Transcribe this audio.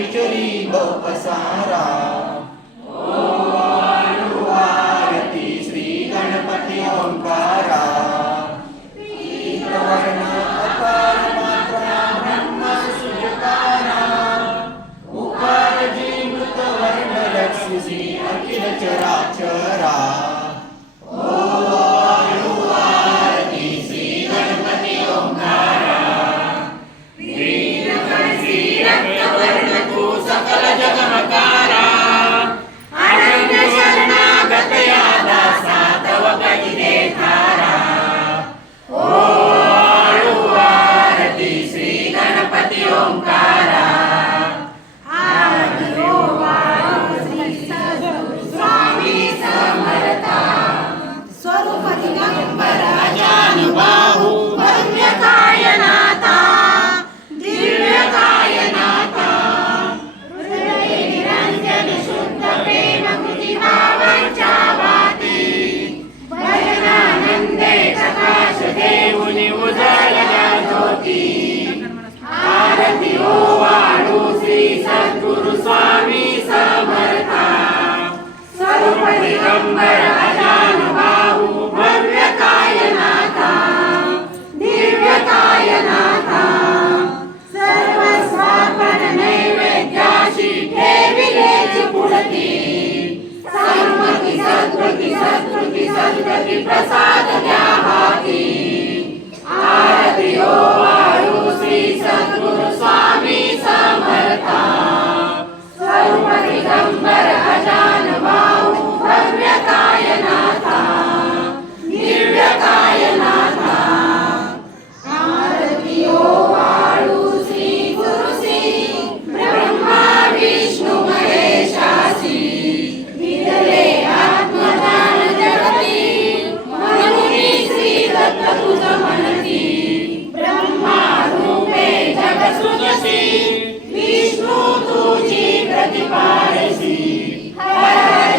विचरी पसारा। ओम आरती श्री गणपती ओंकारा। वर्ण अकार मात्रा ब्रह्म सुजकारा। उकार जीवृत वर्ण लक्ष्मी अखिल चराचरा। सकल जगमकारा। अनन्य शरणागत या दासा तव कहिदे थारा। ओम आरती श्री गणपती ओंकारा। आरती ओम श्री स्वामी समर्था। स्वरूप दिगंबर अजानुबाहू भव्य कायनाथा। दिव्य कायनाथा। देऊनी उजळल्या ज्योती। आरती ओ वाळू श्री सद्गुरु स्वामी समर्था। स्वरूप दिगंबर अजानुबाहू भव्य कायनाथा। दिव्य कायनाथा। सर्व स्वापन नैवेद्याशी ठेविलेची पुढती। सन्मती सद्गती सद्गती सद्गती प्रसाद द्या हाती। आरती ओ वाळू श्री सद्गुरु स्वामी